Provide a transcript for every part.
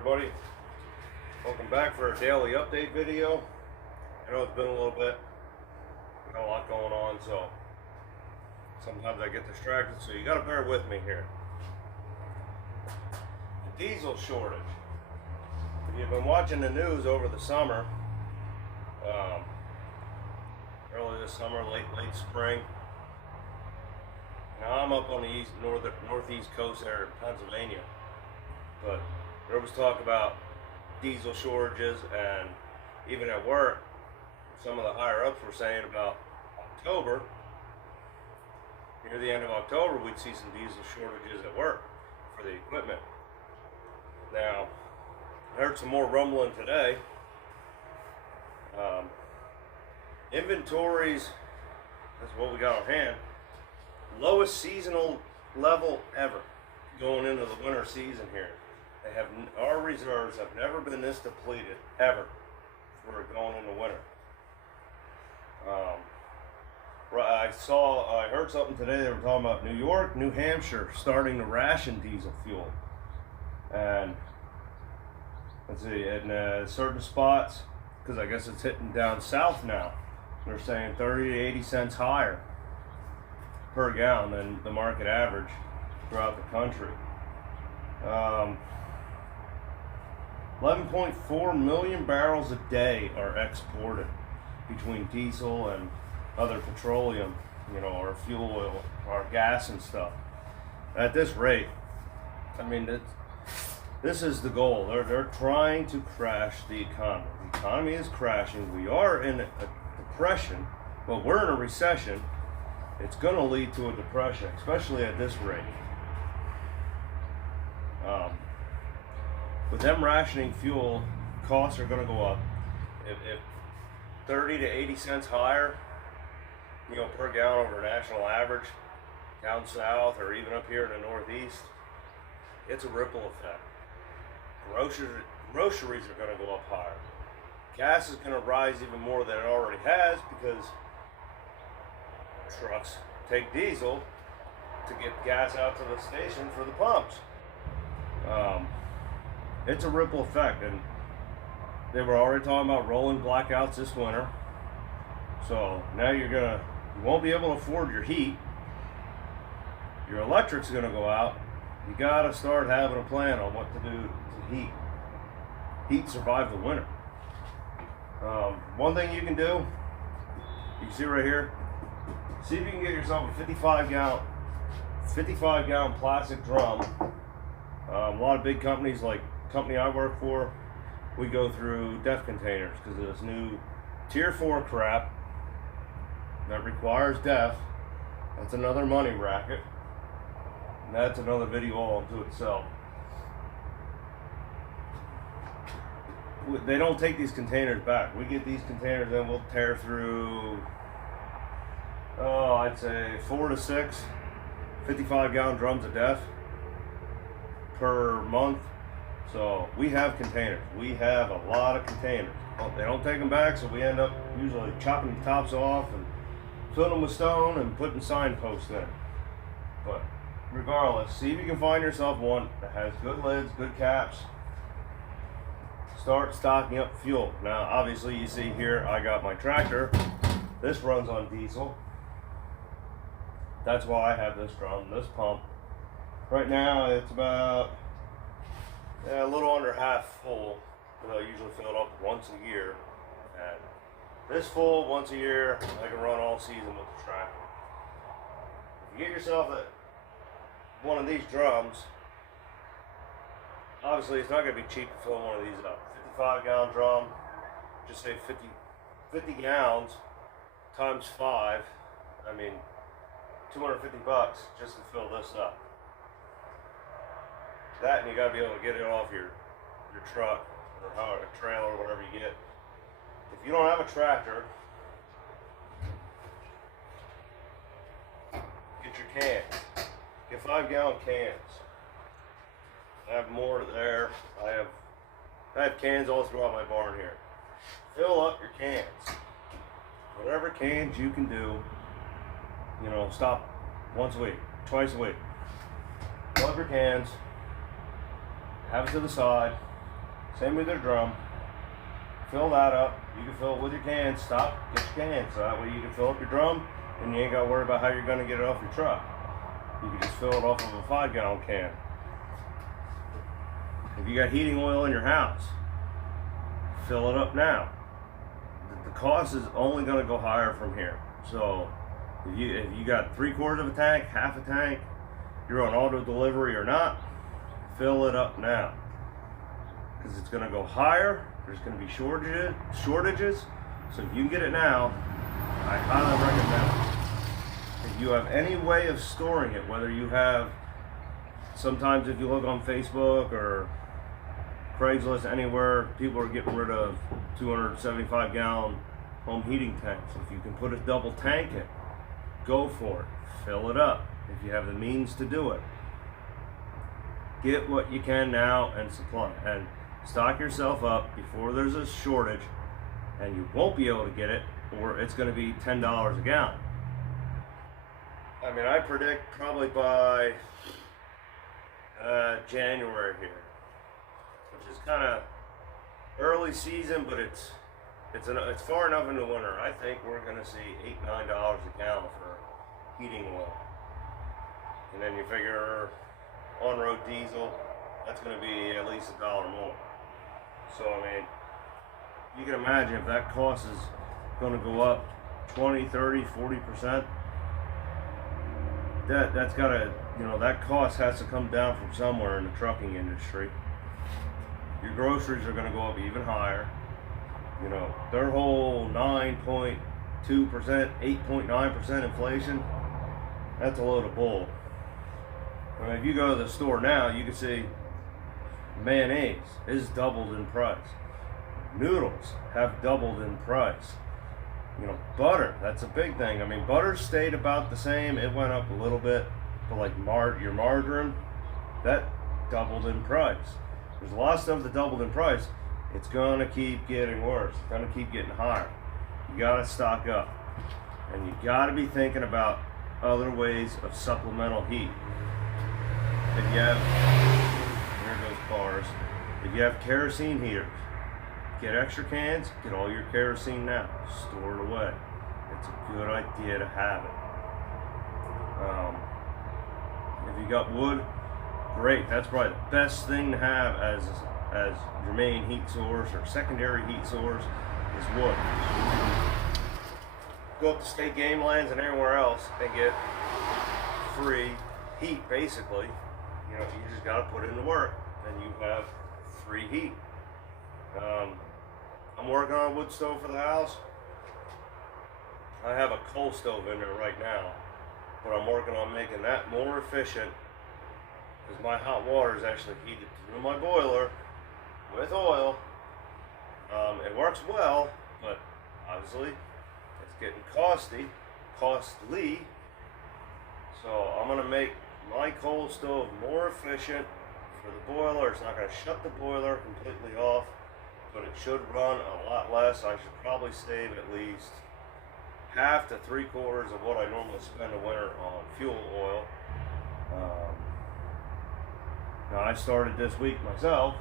everybody? Welcome back for a daily update video. I know it's been a little bit, got a lot going on, so sometimes I get distracted, so you gotta bear with me here. The diesel shortage. If you've been watching the news over the summer, early this summer, late spring. Now I'm up on the northeast coast there in Pennsylvania, but there was talk about diesel shortages, and even at work, some of the higher ups were saying about October, near the end of October, we'd see some diesel shortages at work for the equipment. Now, I heard some more rumbling today. Inventories, that's what we got on hand, lowest seasonal level ever going into the winter season here. They have, our reserves have never been this depleted ever for going into winter. I heard something today. They were talking about New York, New Hampshire starting to ration diesel fuel, and let's see, in certain spots, because I guess it's hitting down south now. They're saying 30 to 80 cents higher per gallon than the market average throughout the country. 11.4 million barrels a day are exported between diesel and other petroleum, or fuel oil, or gas and stuff. At this rate, I mean, this is the goal. They're trying to crash the economy. The economy is crashing. We are in a depression, but we're in a recession. It's going to lead to a depression, especially at this rate. With them rationing fuel, costs are going to go up. If 30 to 80 cents higher, per gallon over national average, down south or even up here in the Northeast, it's a ripple effect. Groceries are going to go up higher. Gas is going to rise even more than it already has, because trucks take diesel to get gas out to the station for the pumps. It's a ripple effect, and they were already talking about rolling blackouts this winter. So now you won't be able to afford your heat. Your electric's gonna go out. You gotta start having a plan on what to do to heat survive the winter. One thing you can do, you can see right here, see if you can get yourself a 55 gallon plastic drum. A lot of big companies, like the company I work for, we go through DEF containers because of this new tier 4 crap that requires DEF. That's another money racket, and that's another video all unto itself. They don't take these containers back. We get these containers and we'll tear through, I'd say 4 to 6 55 gallon drums of DEF per month. So we have containers. We have a lot of containers. They don't take them back, so we end up usually chopping the tops off and filling them with stone and putting signposts in. But regardless, see if you can find yourself one that has good lids, good caps. Start stocking up fuel. Now, obviously, you see here, I got my tractor. This runs on diesel. That's why I have this drum, this pump. Right now, it's about a little under half full. I usually fill it up once a year. And this full once a year, I can run all season with the tractor. If you get yourself one of these drums, obviously it's not going to be cheap to fill one of these up. 55 gallon drum, just say 50 gallons times 5, I mean $250 just to fill this up. That, and you got to be able to get it off your truck or a trailer or whatever you get. If you don't have a tractor, get your cans. Get 5 gallon cans. I have more there. I have cans all throughout my barn here. Fill up your cans. Whatever cans you can do, stop once a week, twice a week. Fill up your cans, have it to the side, Same with your drum. Fill that up. You can fill it with your cans. Stop, get your cans. So that way you can fill up your drum and you ain't got to worry about how you're going to get it off your truck. You can just fill it off of a 5-gallon can. If you got heating oil in your house, fill it up now. The cost is only going to go higher from here. So if you got 3/4 of a tank, half a tank, you're on auto delivery or not, fill it up now. Because it's going to go higher. There's going to be shortages. So if you can get it now, I highly recommend it. If you have any way of storing it, whether you have, sometimes if you look on Facebook or Craigslist, anywhere, people are getting rid of 275-gallon home heating tanks. If you can put a double tank in, go for it. Fill it up if you have the means to do it. Get what you can now and supply and stock yourself up before there's a shortage, and you won't be able to get it, or it's going to be $10 a gallon. I mean, I predict probably by January here, which is kind of early season, but it's far enough into winter. I think we're going to see $8-9 a gallon for heating oil, and then you figure on-road diesel, that's going to be at least $1 more. So I mean, you can imagine if that cost is going to go up 20, 30, 40%. That's got to, that cost has to come down from somewhere in the trucking industry. Your groceries are going to go up even higher. Their whole 9.2%, 8.9% inflation, that's a load of bull. I mean, if you go to the store now, you can see mayonnaise is doubled in price. Noodles have doubled in price. Butter, that's a big thing. I mean, butter stayed about the same. It went up a little bit, but like your margarine, that doubled in price. There's a lot of stuff that doubled in price. It's gonna keep getting worse. It's gonna keep getting higher. You gotta stock up, and you gotta be thinking about other ways of supplemental heat. If you have, here goes cars. If you have kerosene heaters, get extra cans, get all your kerosene now, store it away. It's a good idea to have it. If you got wood, great. That's probably the best thing to have as your main heat source or secondary heat source is wood. Go up to state game lands and everywhere else and get free heat, basically. You just got to put in the work and you have free heat. I'm working on a wood stove for the house. I have a coal stove in there right now, but I'm working on making that more efficient because my hot water is actually heated through my boiler with oil. It works well, but obviously it's getting costly. So I'm gonna make my coal stove more efficient for the boiler. It's not gonna shut the boiler completely off, but it should run a lot less. I should probably save at least half to 3/4 of what I normally spend a winter on fuel oil. Now I started this week myself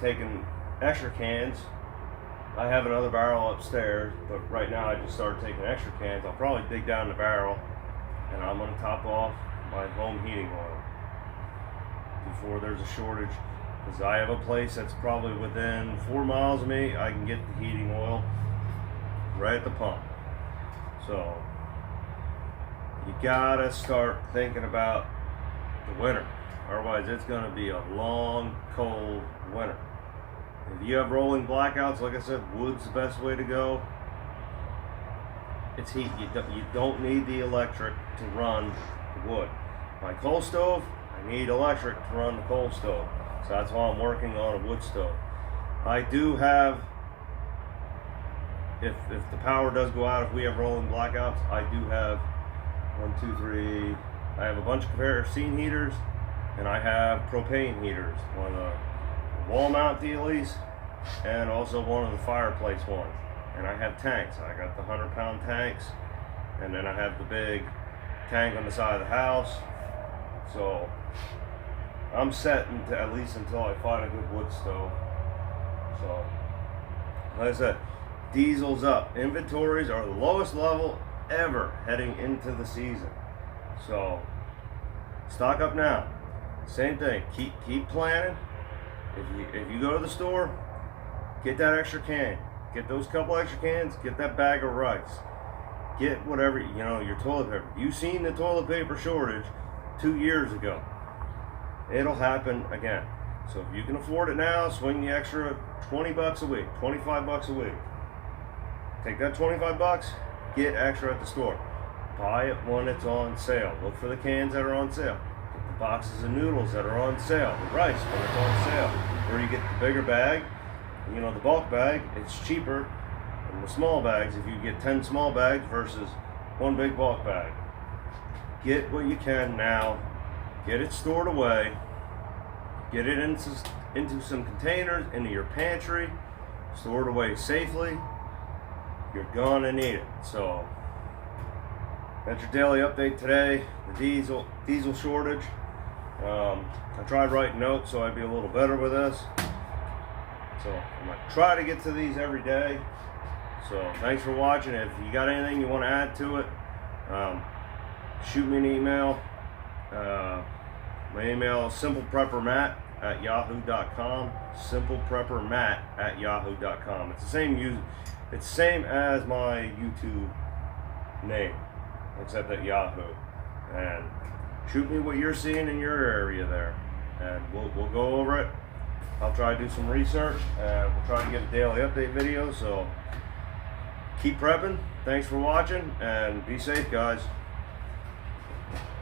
taking extra cans. I have another barrel upstairs, but right now I just started taking extra cans. I'll probably dig down the barrel and I'm going to top off my home heating oil before there's a shortage, because I have a place that's probably within 4 miles of me. I can get the heating oil right at the pump. So you gotta start thinking about the winter, otherwise it's going to be a long, cold winter. If you have rolling blackouts, like I said, wood's the best way to go. It's heat. You don't need the electric to run the wood. My coal stove, I need electric to run the coal stove. So that's why I'm working on a wood stove. I do have, if the power does go out, if we have rolling blackouts, I do have 1, 2, 3, I have a bunch of kerosene heaters, and I have propane heaters. One of the wall mount dealies, and also one of the fireplace ones. And I have tanks. I got the 100-pound tanks, and then I have the big tank on the side of the house. So I'm set into, at least until I find a good wood stove. So, like I said, diesel's up. Inventories are the lowest level ever heading into the season. So, stock up now. Same thing. Keep planning. If you go to the store, get that extra can. Get those couple extra cans. Get that bag of rice. Get whatever, your toilet paper. You've seen the toilet paper shortage 2 years ago. It'll happen again. So if you can afford it now, swing the extra 20 bucks a week, 25 bucks a week. Take that 25 bucks, get extra at the store. Buy it when it's on sale. Look for the cans that are on sale. Get the boxes of noodles that are on sale. The rice when it's on sale. Or you get the bigger bag, the bulk bag, it's cheaper than the small bags if you get 10 small bags versus one big bulk bag. Get what you can now. Get it stored away. Get it into some containers, into your pantry. Store it away safely. You're gonna need it. So that's your daily update today. The diesel shortage. I tried writing notes so I'd be a little better with this. So I'm gonna try to get to these every day. So thanks for watching. If you got anything you want to add to it, shoot me an email. My email is simplepreppermatt@yahoo.com. Simplepreppermatt@yahoo.com. It's the same as my YouTube name, except at Yahoo. And shoot me what you're seeing in your area there, and we'll go over it. I'll try to do some research, and we'll try to get a daily update video. So keep prepping. Thanks for watching, and be safe, guys.